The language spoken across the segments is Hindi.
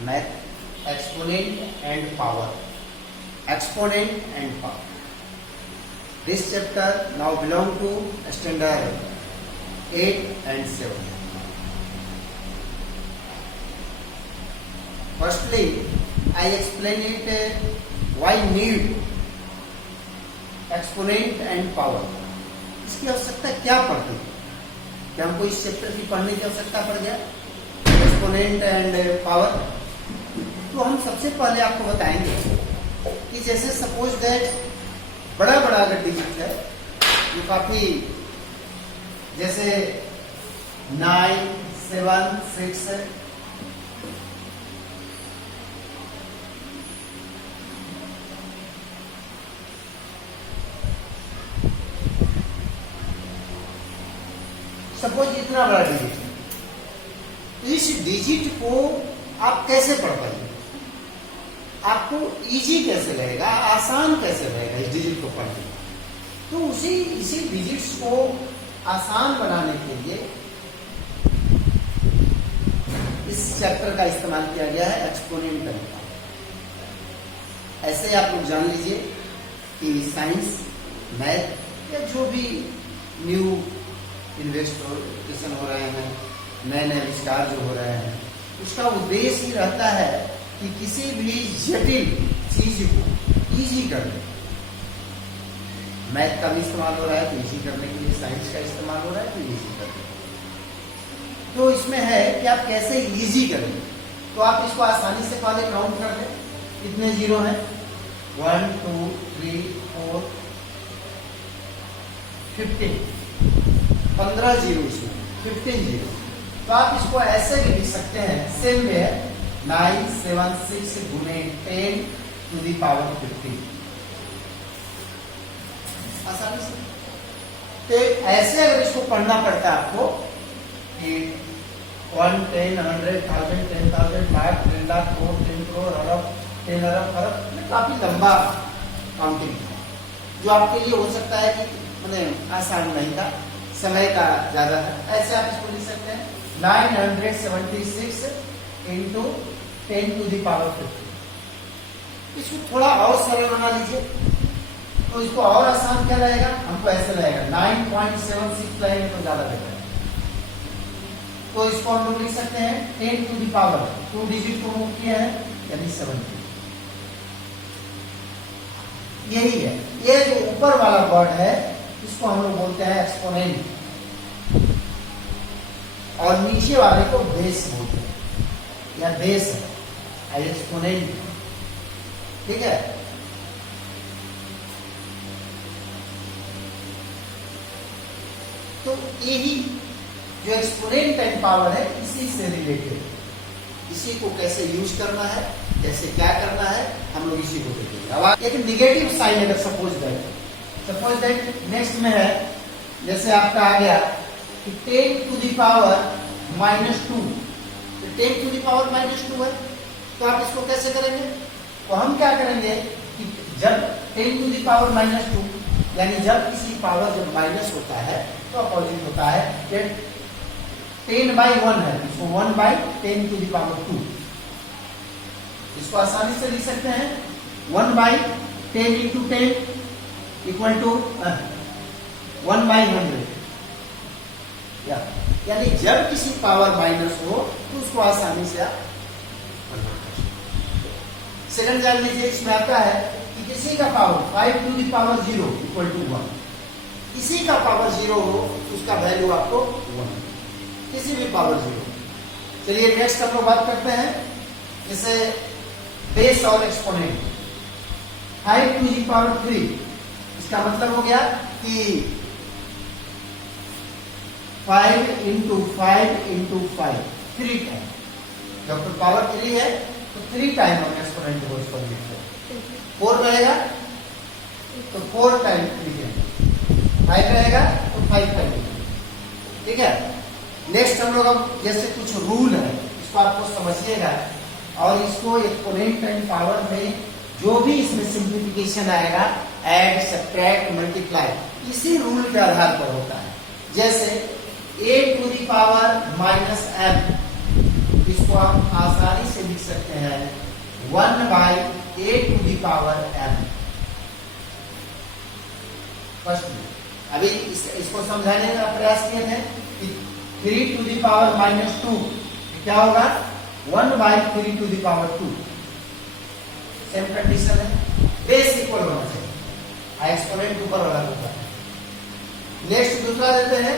Math exponent and power. Exponent and power. This chapter now belong to standard 8 and 7. Firstly, I explain it why need exponent and power. इसकी आवश्यकता क्या पड़ती है? क्या हमको इस चैप्टर की पढ़ने की आवश्यकता पड़ गया? Exponent and power. तो हम सबसे पहले आपको बताएंगे कि जैसे सपोज दैट बड़ा बड़ा अगर डिजिट है जो काफी जैसे 9, 7, 6 है, सपोज इतना बड़ा डिजिट है, तो इस डिजिट को आप कैसे पढ़ पाएंगे? आपको इजी कैसे लगेगा, आसान कैसे लगेगा इस डिजिट को पढ़ने? तो इसी डिजिट्स को आसान बनाने के लिए इस चैप्टर का इस्तेमाल किया गया है, एक्सपोनेंट एंड पावर. ऐसे आप लोग जान लीजिए कि साइंस, मैथ या जो भी न्यू इन्वेस्टिगेशन हो रहे हैं, नए नए आविष्कार जो हो रहे हैं, उसका उद्देश्य ही रहता है कि किसी भी जटिल चीज को इजी कर दे. मैथ का भी इस्तेमाल हो रहा है तो इजी करने के लिए, साइंस का इस्तेमाल हो रहा है तो इजी कर दे. तो इसमें है कि आप कैसे इजी करेंगे. तो आप इसको आसानी से पहले काउंट कर दें. कितने जीरो हैं? 1, 2, 3, 4, 15. 15 जीरो इसमें, 15 जीरो. तो आप इसको ऐसे भी लिख सकते हैं, सेम वे 9, 7, 6 गुने 10 to the power 15. आसानी से. तो ऐसे अगर इसको पढ़ना पड़ता है आपको कि 1, 10, 100, 1000, 10,000, लाख, 10 लाख, करोड़, 10 करोड़, अरब, 10 अरब, खरब, काफी लंबा काउंटिंग है, जो आपके लिए हो सकता है कि मतलब आसान नहीं था, समय का ज्यादा है. ऐसे आप इसको लिख सकते हैं 976 इंटू 10 to the power 15. इसको थोड़ा और सरल बना लीजिए तो इसको और आसान क्या रहेगा? हमको ऐसे रहेगा 9.76 लाएंगे तो ज्यादा बेहतर है. तो इसको हम लोग लिख सकते हैं 10 to the power 2 डिजिट को मूव किया है यानी 70. यही है, ये जो ऊपर वाला वर्ड है इसको हम लोग बोलते हैं एक्सपोनेंट और नीचे वाले को बेस बोलते हैं या बेस है, एक्सपोनेंट. ठीक है. तो यही जो एक्सपोनेंट एंड पावर है इसी से रिलेटेड, इसी को कैसे यूज करना है, कैसे क्या करना है, हम लोग इसी को देखेंगे. अब एक निगेटिव साइन अगर सपोज दैट नेक्स्ट में है, जैसे आपका आ गया कि 10 to the power -2. 10 to the power -2 है, तो आप इसको कैसे करेंगे? तो हम क्या करेंगे कि जब 10 to the power -2 यानी जब किसी पावर जब माइनस होता है तो अपोजिट होता है. 10/1 है, इसको 1/10 to the power 2. इसको आसानी से लिख सकते हैं 1/10 into 10 इक्वल टू 1/100. यानी जब किसी पावर माइनस हो तो उसको आसानी से आप. सेकंड जान लीजिए, इसमें आता है कि किसी का power 5 to the power 0 equal to 1. किसी का पावर 0 हो उसका वैल्यू आपको 1, किसी भी पावर 0. चलिए नेक्स्ट हम लोग बात करते हैं जैसे बेस और एक्सपोनेंट. 5 to the power 3, इसका मतलब हो गया कि 5 into 5 into 5 3 टाइम. जब तो पावर 3 है तो 3 टाइम हम एक्सपोनेंट को इसको लिखते हैं. 4 रहेगा तो 4 टाइम लिखेंगे, 5 रहेगा तो 5 टाइम लिखेंगे. ठीक है. नेक्स्ट हम लोग अब जैसे कुछ रूल है इसको आपको समझिएगा और इसको एक्सपोनेंट एंड पावर में जो भी इसमें सिंप्लीफिकेशन आएगा, ऐड, सब्ट्रैक्ट, मल्टीप्लाई, इसी रूल के आधार पर होता है. जैसे a to the power -m, इसको हम आसानी से लिख सकते हैं 1/a⁴m। फर्स्ट में अभी इसको समझाने का प्रयास किए थे कि 3⁻², क्या होगा 1/3⁻²। सेम कंडीशन है, बेस इक्वल होना चाहिए, एक्सपोनेंट ऊपर वाला होता है। नेक्स्ट दूसरा देते हैं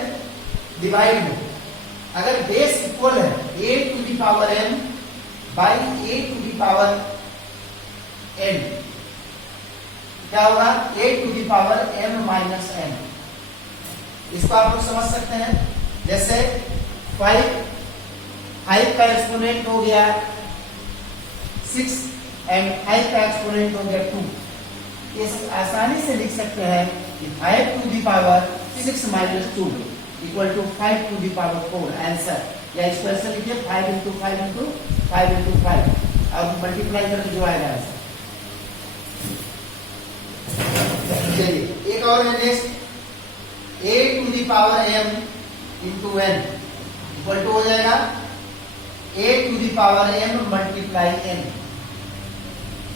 डिवाइड में, अगर बेस इक्वल है a⁴m by a⁴n, क्या होगा a⁴m-n। इसको आप लोग समझ सकते हैं, जैसे 5 का एक्सपोनेंट हो गया 6 एंड 5 का एक्सपोनेंट हो गया 2। इस आसानी से लिख सकते हैं कि 5⁶ - 2 इक्वल टू 5⁴ आंसर, या इसको ऐसे लिखिए 5 × 5 × 5 × 5 और मल्टीप्लाई करके जो आएगा आंसर। चलिए एक और है next, a⁴m × n equal to हो जाएगा a⁴m × n।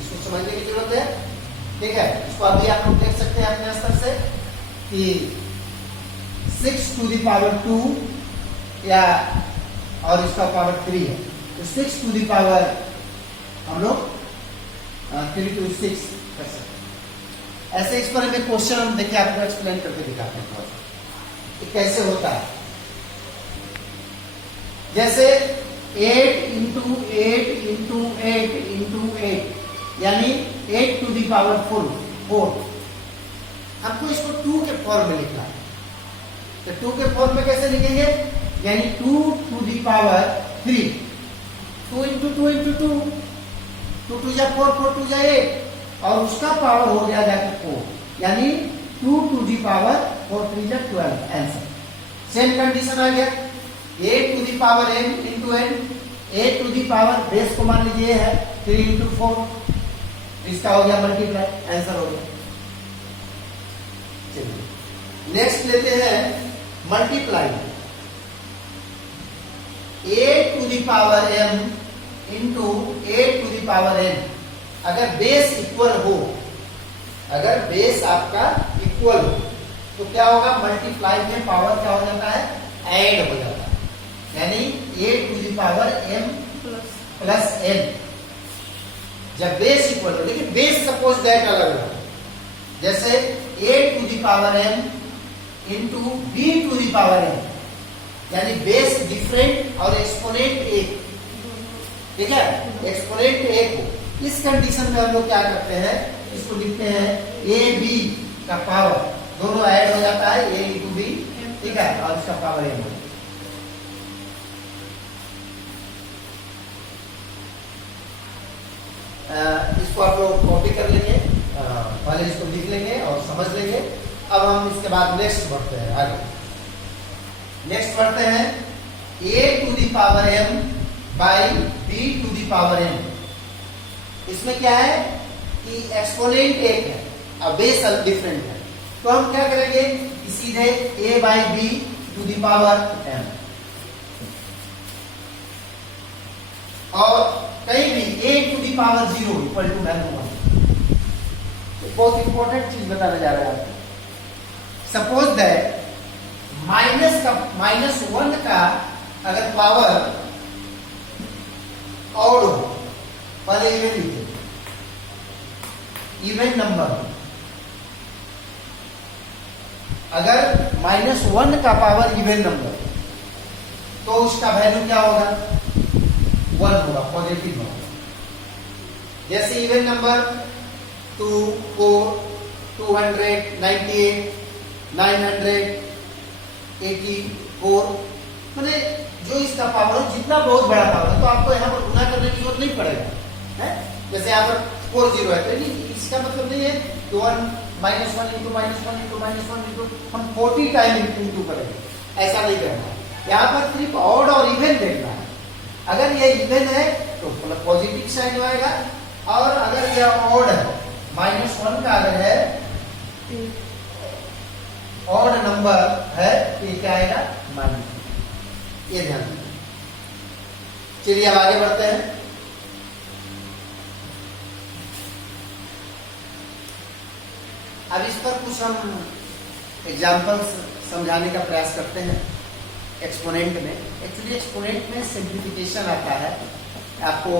इसको समझने की जरूरत है, ठीक है। इसको अभी आप लोग देख सकते हैं अपने स्तर से कि 6⁻² या और इसका पावर 3 है, तो 6⁻, हम लोग 3 to 6 कर सकते हैं। ऐसे इस पर में क्वेश्चन हम देखिए आपको एक्सप्लेन करके दिखाते हैं थोड़ा सा कि कैसे होता है। जैसे 8 × 8 × 8 × 8 यानी 8⁴ 4। हमको इसको 2 के फॉर्म में लिखना है, तो 2 के फॉर्म में कैसे लिखेंगे, यानी 2⁵ 2 × 2 × 2 2 2 जा 4 4 2 जा 8 और उसका पावर हो गया जाकर 4, यानी 2⁴ 4 3 जा 12 आंसर। सेम कंडीशन आ गया a⁴m × n, a⁴ बेस को मान लीजिए है 3 × 4, इसका हो गया मल्टीप्लाई, आंसर हो गया। चलिए नेक्स्ट लेते हैं मल्टीप्लाई, a⁴m × a⁴n। अगर बेस इक्वल हो, अगर बेस आपका इक्वल हो तो क्या होगा, मल्टीप्लाई में पावर क्या हो जाता है, ऐड हो जाता है, यानी a⁴m + n। जब बेस इक्वल हो, लेकिन बेस सपोज दैट अलग हो, जैसे a⁴m × b⁴n, यानी बेस डिफरेंट और एक्सपोनेंट एक, ठीक है, एक्सपोनेंट एक हो। इस कंडीशन में हम लोग क्या करते हैं, इसको लिखते हैं ab का पावर, दोनों ऐड हो जाता है a × b, ठीक है, और इसका पावर m। इसको आप लोग कॉपी कर लेंगे, पहले इसको लिख लेंगे और समझ लेंगे। अब हम इसके बाद नेक्स्ट बढ़ते हैं आगे। नेक्स्ट बढ़ते हैं a⁴m / b⁴n। इसमें क्या है कि एक्सपोनेंट एक है और बेस डिफरेंट है, तो हम क्या करेंगे कि सीधे a/b⁴m और कहीं भी a⁴ इक्वल टू वैल्यू 1। बहुत इंपॉर्टेंट चीज बताने जा रहे हैं आपको। सपोज दैट -1 का अगर पावर ऑड हो, पहले इवन लिखिए, इवन नंबर, अगर -1 का पावर इवन नंबर तो उसका वैल्यू क्या होगा, 1 होगा, पॉजिटिव होगा। जैसे इवन नंबर 2 4 298 984, मैंने जो इसका पावर है, जितना बहुत बड़ा पावर है तो आपको यहाँ पर गुना करने की जरूरत नहीं पड़ेगा, है? जैसे यहाँ पर 40 है, तो इसका मतलब नहीं है कि 1 - 1 × -1 × -1 × हम 40 टाइम इंटू करेंगे, ऐसा नहीं करना है। यहाँ पर सिर्फ ऑड और इवन देखना है। अगर ये इवन है तो मतलब पॉजिटिव साइन आएगा, और अगर यह ऑड है, -1 का अगर है, ऑड नंबर है, तो ये क्या आएगा, माइनस, ये ध्यान रखिए। चलिए अब आगे बढ़ते हैं। अब इस पर कुछ हम एग्जाम्पल्स समझाने का प्रयास करते हैं एक्सपोनेंट में। एक्चुअली एक्सपोनेंट में सिंप्लीफिकेशन आता है। आपको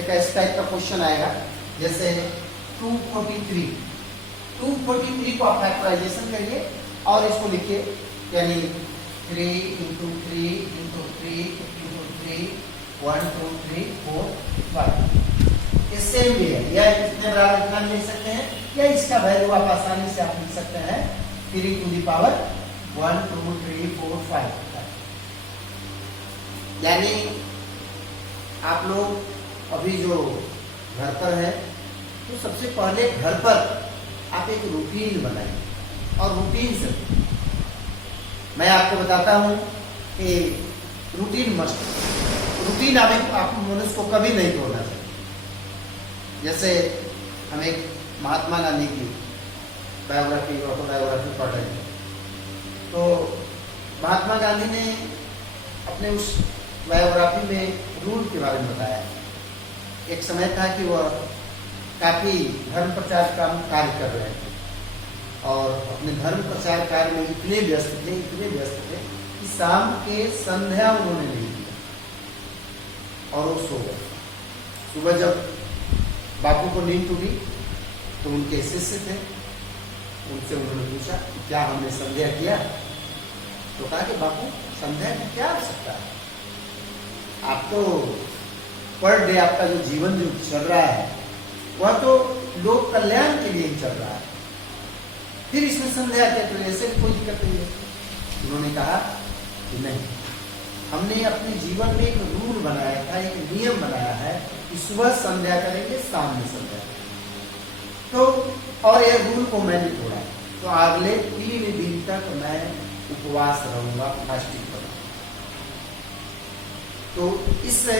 एक इस टाइप का क्वेश्चन आएगा, जैसे 243 को आप फैक्टराइजेशन करिए और इसको लिखिए, यानी 3 × 3 × 3 × 3 1 2 3 4 5। ये सेम भी है, या इतने बराबर इतना लिख सकते हैं, या इसका वैल्यू आप आसानी से आप लिख सकते हैं 3 to the power 1 2 3 4 5। यानी आप लोग अभी जो घर पर है, तो सबसे पहले घर पर आप एक रूटीन बनाइए, और रूटीन से मैं आपको बताता हूं कि रूटीन मस्ट, रूटीन आप मनुष्य को कभी नहीं तोड़ना चाहिए। जैसे हम एक महात्मा गांधी की बायोग्राफी, ऑटोबायोग्राफी पढ़ रहे हैं, तो महात्मा गांधी ने अपने उस बायोग्राफी में रूल के बारे में बताया। एक समय था कि वह काफी धर्म प्रचार का कार्य कर रहे थे, और अपने धर्म प्रचार कार्य में इतने व्यस्त थे कि शाम के संध्या उन्होंने नहीं दिया, और वो सो गए। सुबह जब बापू को नींद टूटी, तो उनके शिष्य थे, उनसे उन्होंने पूछा कि क्या हमने संध्या किया? तो कहा कि बापू, संध्या की क्या आवश्यकता है? आप तो पर डे आपका जो जीवन जो चल रहा है, वह तो लोक कल्याण के लिए ही चल रहा है, फिर इसमें संध्या क्या? तो ऐसे कोई दिक्कत नहीं है। उन्होंने कहा कि नहीं, हमने अपने जीवन में एक रूल बनाया था, एक नियम बनाया है कि सुबह संध्या करेंगे, शाम में संध्या करेंगे। तो और यह रूल को मैंने तोड़ा, तो अगले 3 दिन तक मैं उपवास रहूंगा, फास्टिंग करूंगा। तो इससे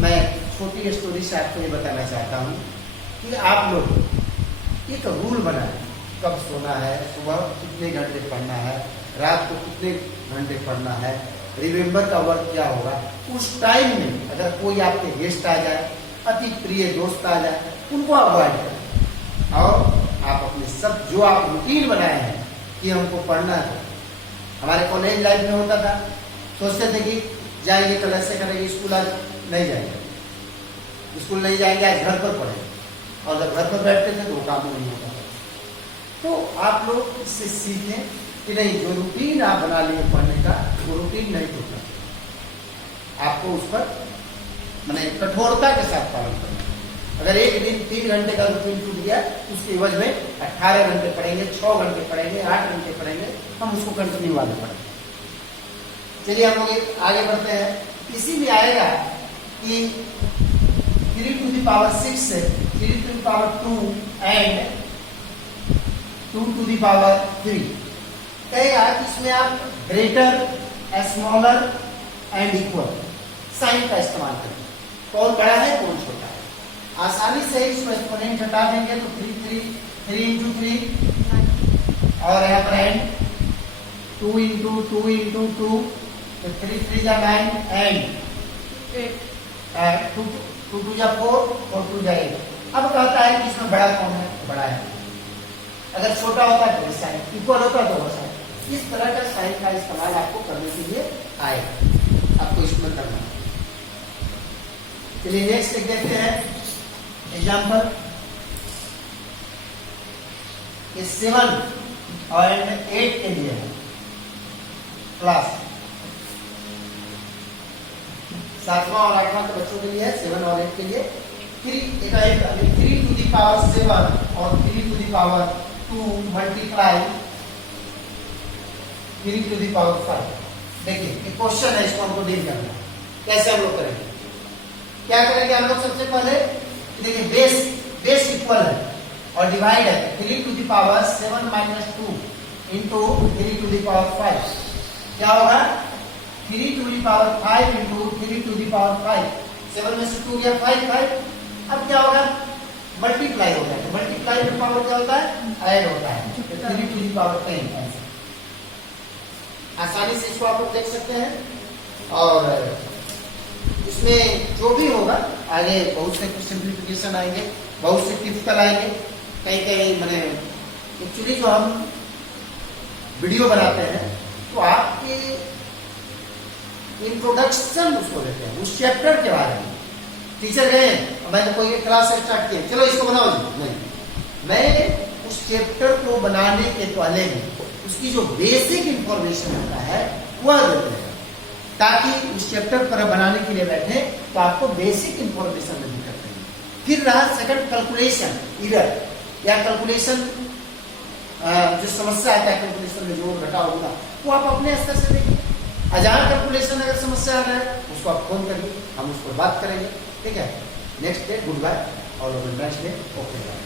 मैं छोटी स्टोरी से आपको ये बताना चाहता हूँ कि आप लोग एक रूल बनाएं, कब सोना है, सुबह कितने घंटे पढ़ना है, रात को कितने घंटे पढ़ना है, रिमेंबर का वर्क क्या होगा। उस टाइम में अगर कोई आपके गेस्ट आ जाए, अति प्रिय दोस्त आ जाए, उनको अवॉइड करें, और आप अपने सब जो आप रूटीन बनाए हैं कि हमको पढ़ना है। हमारे कॉलेज लाइफ में होता था, सोचते थे कि जाएंगे कल ऐसे करेंगे, स्कूल आज नहीं जाएंगे, स्कूल नहीं जाएंगे, आज घर पर पढ़ेंगे, और जब घर पर बैठते थे तो वो काम नहीं होता था। तो आप लोग इससे सीखें कि नहीं, जो रूटीन आप बना लिए पढ़ने का, वो रूटीन नहीं टूटना, आपको उस पर मैंने कठोरता के साथ पालन करना। अगर एक दिन 3 घंटे का रूटीन टूट गया, उसके एवज में 18 घंटे पढ़ेंगे, 6 घंटे पढ़ेंगे, 8 घंटे पढ़ेंगे, हम उसको कंटिन्यू आगे पढ़ेंगे। चलिए हम लोग आगे बढ़ते हैं। इसी में आएगा कि 3 to the power 6 से 3 to the power 2 and 2 to the power 3 कहेगा कि इसमें आप greater, smaller and equal sign का इस्तेमाल करें। कौन बड़ा है, कौन छोटा है। आसानी से इसमें एक्सपोनेंट हटा देंगे तो 3 × 3, और यहाँ पर एंड 2 × 2 × 2, तो 3 3 जा 9 एंड 2 2 जा 4 और 2 जा 8। अब कहता है कि इसमें बड़ा कौन है, बड़ा है। अगर छोटा होता है तो साइन, इक्वल होता है तो वो साइन। इस तरह का साइन का इस्तेमाल आपको करने के लिए आएगा, आपको इसमें करना है। चलिए नेक्स्ट देखते हैं एग्जाम्पल। 7 और 8 के लिए है क्लास, 7वां और 8वां के बच्चों के लिए है, 7 और 8 के लिए 3 to the power 7 और 3 to the power 2 multiply 3 to the power 5। देखिए एक क्वेश्चन है, इसको हमको डील करना है। कैसे हम लोग करेंगे, क्या करेंगे हम लोग? सबसे पहले देखिए बेस इक्वल है और डिवाइड है, 3 to the power 7 - 2 into 3 to the power 5 क्या होगा? 3 to the power 5 into 3 to the power 5। 7 में से 2 गया 5। अब क्या होगा? मल्टीप्लाई हो जाएगा। मल्टीप्लाई में पावर क्या होता है? ऐड होता है। 3 to the power 10। आसानी से इसको आप लोग देख सकते हैं। और इसमें जो भी होगा आगे बहुत से सिंप्लीफिकेशन आएंगे, बहुत से टिपिकल आएंगे, कहीं कहीं मैंने एक्चुअली जो हम वीडियो बनाते हैं तो आपके इंट्रोडक्शन उसको देते हैं, उस चैप्टर के बारे में। टीचर गए, मैंने कोई क्लास स्टार्ट किया, चलो इसको बनाओ जी, नहीं, मैं उस चैप्टर को बनाने के पहले भी उसकी जो बेसिक इंफॉर्मेशन होता है वह देते हैं, ताकि उस चैप्टर पर बनाने के लिए बैठे तो आपको बेसिक इंफॉर्मेशन नहीं करते हैं। फिर रहा सेकंड कैलकुलेशन इरर या कैलकुलेशन, जो समस्या आता है कैलकुलेशन में जो घटाव होगा वो आप अपने स्तर से देखिए। अजान कैलकुलेशन अगर समस्या आ रहा है उसको आप फोन करिए, हम उस पर बात करेंगे, ठीक है। Next day, goodbye, all over, next day, okay bye.